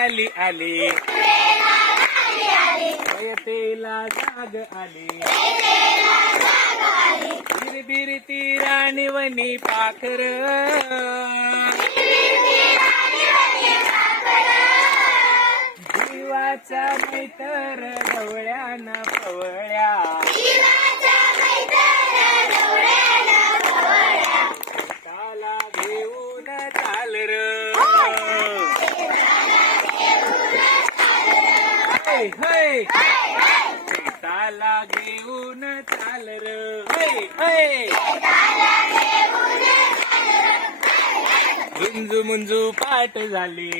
आली आली. रयतेला जाग आली. बिरबिर ती राणीवणी पाखर. जीवाचा मैतर ढवळ्यानं पवळ्या. काला घेऊन चाल र है, है. ताला घेऊन चाल र. है, है. झुंजू मुंजू पाठ झाली.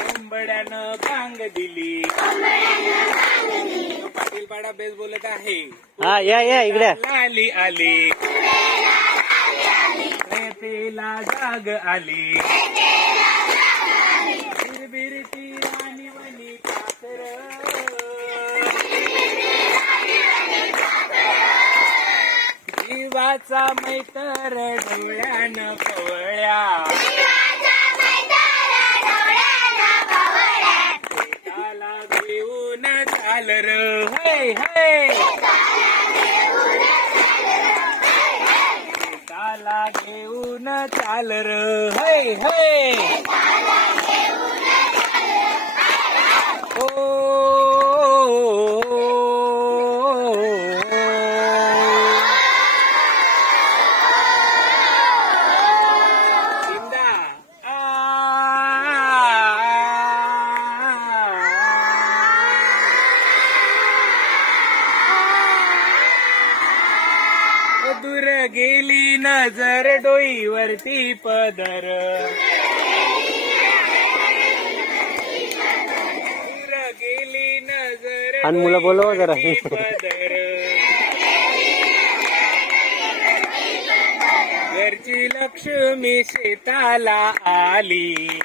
कोंबड्यानं कांग दिली. पाटील पाडा बेस बोलत आहे. हा या या इकडे. लाली आली. रेपेला जाग आली. बिरबिरती देवाचा मैतर डोळ्यानं पवळ्या. ताला घेऊन चाल र है हय. ताला घेऊन चाल र है हय. दूर गेली नजर डोईवरती पदर. दूर गेली नजर आणि मुलं बोलवा जरा. पदर. घरची लक्ष्मी शेताला आली.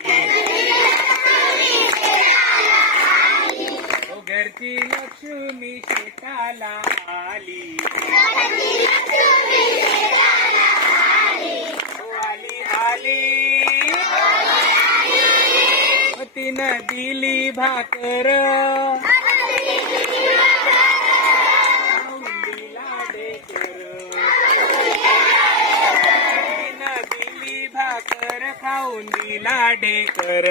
आली. आली तिनं दिली भाकर. तिनं दिली भाकर खाऊन दिला डेकर.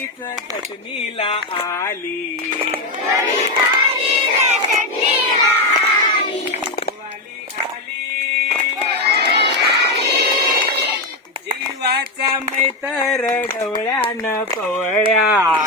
खारीच चटणीला आली. वाली आली. जीवाचा मैतर डवळ्यानं पवळ्या.